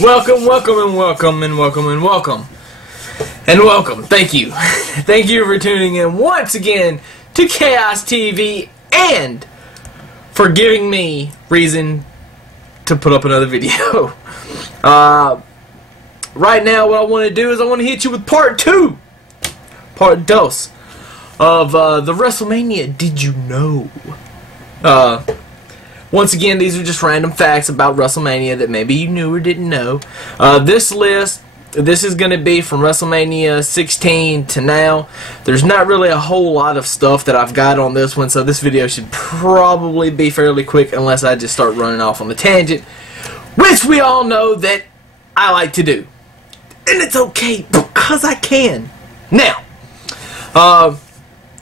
Welcome, welcome, and welcome, and welcome, and welcome. And welcome. Thank you. Thank you for tuning in once again to Chaos TV and for giving me reason to put up another video. Right now, what I want to do is I want to hit you with part 2. Part dos of the Wrestlemania Did You Know? Once again, these are just random facts about WrestleMania that maybe you knew or didn't know. This is going to be from WrestleMania 16 to now. There's not really a whole lot of stuff that I've got on this one, so this video should probably be fairly quick unless I just start running off on a tangent, which we all know that I like to do. And it's okay, because I can. Now,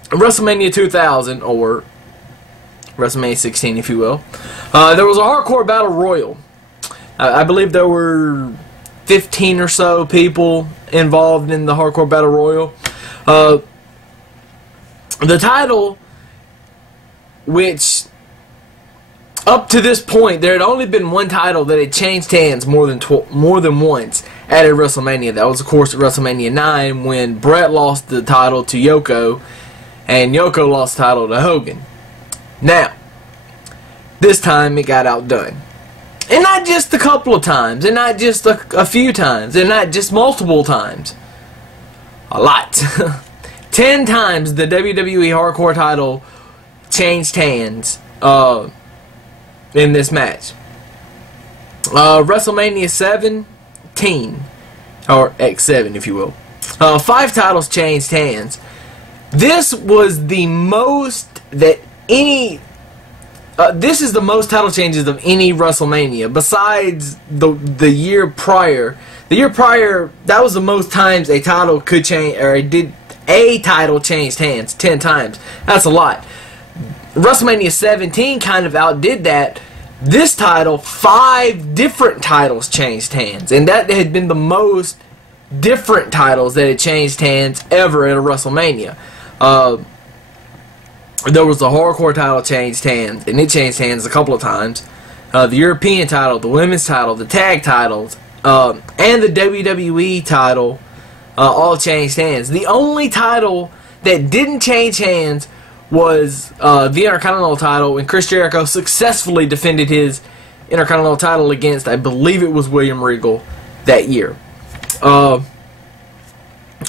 WrestleMania 2000, or WrestleMania 16, if you will, there was a hardcore battle royal. I believe there were 15 or so people involved in the hardcore battle royal. The title, which up to this point there had only been one title that had changed hands more than once at a WrestleMania. That was, of course, at WrestleMania 9 when Bret lost the title to Yoko and Yoko lost the title to Hogan. Now, this time it got outdone. And not just a couple of times, and not just a few times, and not just multiple times. A lot. 10 times the WWE Hardcore title changed hands in this match. WrestleMania 17, or X7 if you will. 5 titles changed hands. This was the most that any... this is the most title changes of any WrestleMania besides the year prior. The year prior, that was the most times a title could change, or a title changed hands, 10 times. That's a lot. WrestleMania 17 kind of outdid that. This title, 5 different titles changed hands, and that had been the most different titles that had changed hands ever at a WrestleMania. There was the hardcore title changed hands, and it changed hands a couple of times. The European title, the women's title, the tag titles, and the WWE title all changed hands. The only title that didn't change hands was the Intercontinental title, and Chris Jericho successfully defended his Intercontinental title against, I believe it was William Regal that year.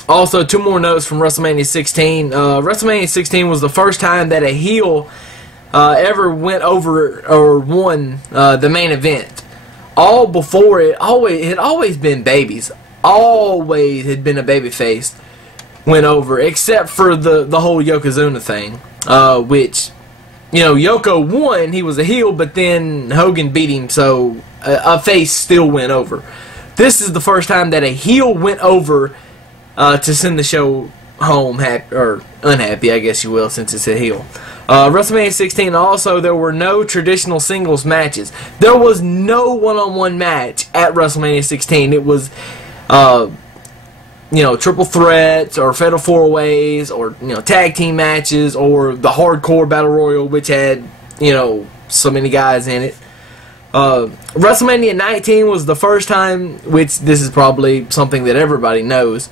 Also, 2 more notes from WrestleMania 16. WrestleMania 16 was the first time that a heel ever went over or won the main event. All before it had always been babies. Always had been a babyface went over, except for the whole Yokozuna thing, which, you know, Yoko won. He was a heel, but then Hogan beat him, so a face still went over. This is the first time that a heel went over to send the show home happy, or unhappy, I guess you will, since it's a heel. WrestleMania 16 also, there were no traditional singles matches. There was no one-on-one match at WrestleMania 16. It was, you know, triple threats, or fatal 4-ways, or, you know, tag team matches, or the hardcore battle royal, which had, you know, so many guys in it. WrestleMania 19 was the first time, which this is probably something that everybody knows,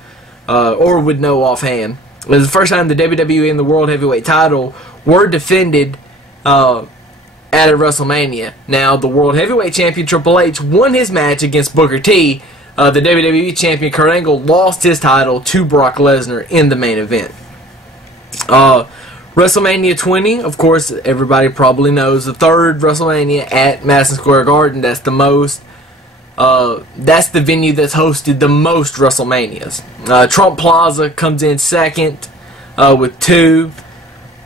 or would know offhand. It was the first time the WWE and the World Heavyweight title were defended at a WrestleMania. Now, the World Heavyweight Champion Triple H won his match against Booker T. The WWE Champion Kurt Angle lost his title to Brock Lesnar in the main event. WrestleMania 20, of course, everybody probably knows, the 3rd WrestleMania at Madison Square Garden. That's the most... that's the venue that's hosted the most WrestleManias. Trump Plaza comes in second with 2.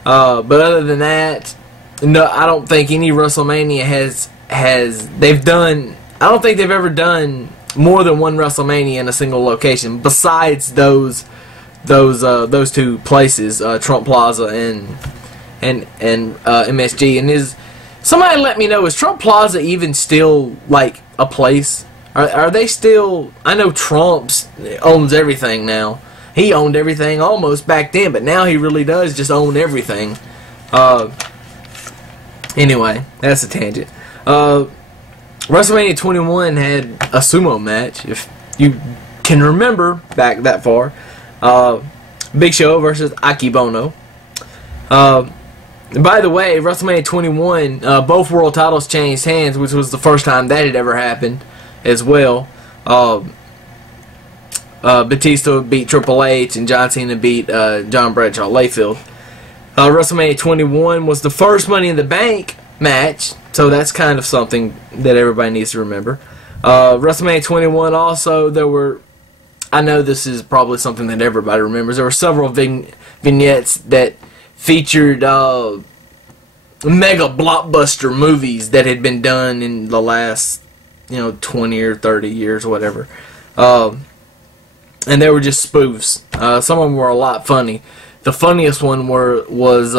But other than that, no, I don't think any WrestleMania I don't think they've ever done more than one WrestleMania in a single location besides those 2 places, Trump Plaza and MSG. And somebody let me know, is Trump Plaza even still like a place? Are they still... I know Trump owns everything now. He owned everything almost back then, but now he really does just own everything. Anyway, that's a tangent. WrestleMania 21 had a sumo match, if you can remember back that far. Big Show versus Akibono. By the way, WrestleMania 21, both world titles changed hands, which was the first time that had ever happened as well. Batista beat Triple H and John Cena beat John Bradshaw Layfield. WrestleMania 21 was the first Money in the Bank match, so that's kind of something that everybody needs to remember. WrestleMania 21 also, there were, I know this is probably something that everybody remembers, there were several vignettes that featured mega blockbuster movies that had been done in the last 20 or 30 years or whatever. And they were just spoofs. Some of them were a lot funny. The funniest one was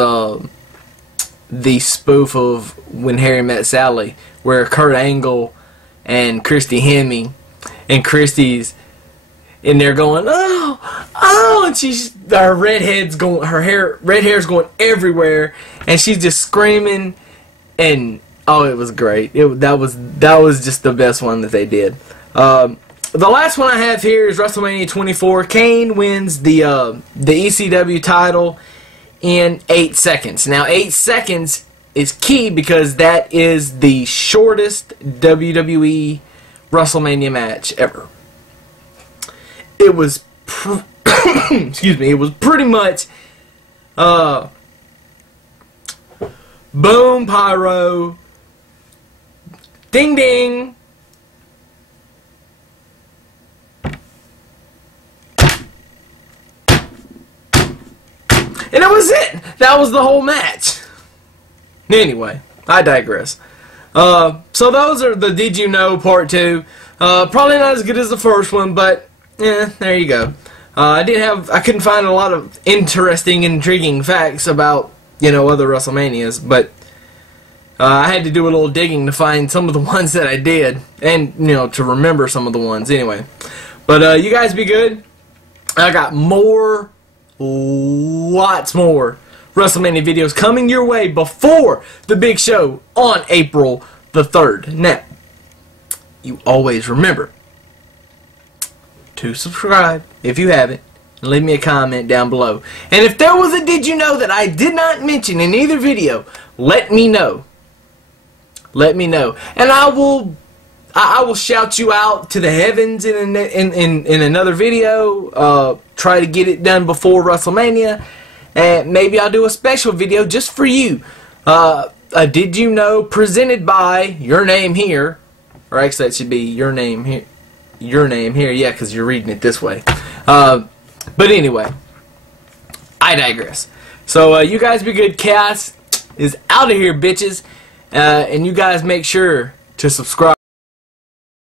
the spoof of When Harry Met Sally, where Kurt Angle and Christy Hemme, and Christy's in there going, oh, and her red hair's going everywhere, and she's just screaming, and oh, it was great. That was just the best one that they did. The last one I have here is WrestleMania 24. Kane wins the ECW title in 8 seconds. Now, 8 seconds is key because that is the shortest WWE WrestleMania match ever. It was, excuse me, it was pretty much, boom, pyro, ding, ding. And that was it. That was the whole match. Anyway, I digress. So those are the Did You Know Part 2. Probably not as good as the first one, but yeah, there you go. I couldn't find a lot of interesting, intriguing facts about, other WrestleManias, but I had to do a little digging to find some of the ones that I did, and, to remember some of the ones anyway. But you guys be good. I got lots more WrestleMania videos coming your way before the big show on April the 3rd. Now, you always remember to subscribe if you haven't, and leave me a comment down below. And if there was a Did You Know that I did not mention in either video, let me know. Let me know. And I will shout you out to the heavens in another video. Try to get it done before WrestleMania, and maybe I'll do a special video just for you. Did You Know presented by Your Name Here, or actually that should be Your Name Here. Your Name Here, yeah, because you're reading it this way. But anyway, I digress. So you guys be good. Chaos is out of here, bitches, and you guys make sure to subscribe.